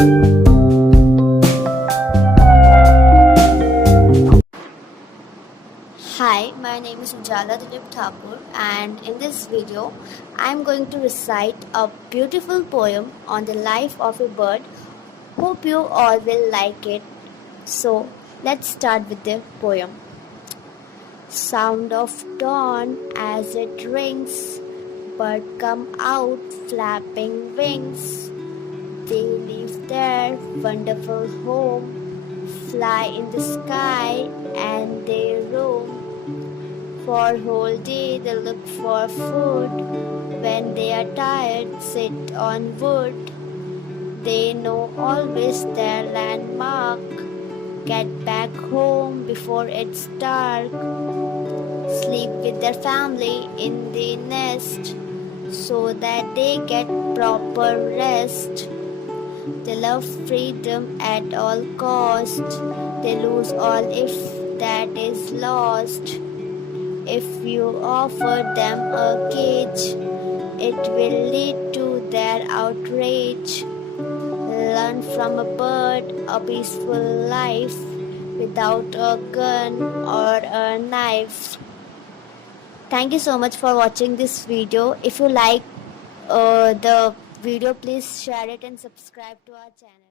Hi, my name is Ujala Dilip Thakur, and in this video, I am going to recite a beautiful poem on the life of a bird. Hope you all will like it. So, let's start with the poem. Sound of dawn as it rings, bird come out flapping wings. They leave their wonderful home, fly in the sky and they roam. For whole day they look for food. When they are tired, sit on wood. They know always their landmark. Get back home before it's dark. Sleep with their family in the nest so that they get proper rest. They love freedom at all cost. They lose all if that is lost. If you offer them a cage, it will lead to their outrage. Learn from a bird a peaceful life without a gun or a knife. Thank you so much for watching this video. If you like the video, please share it and subscribe to our channel.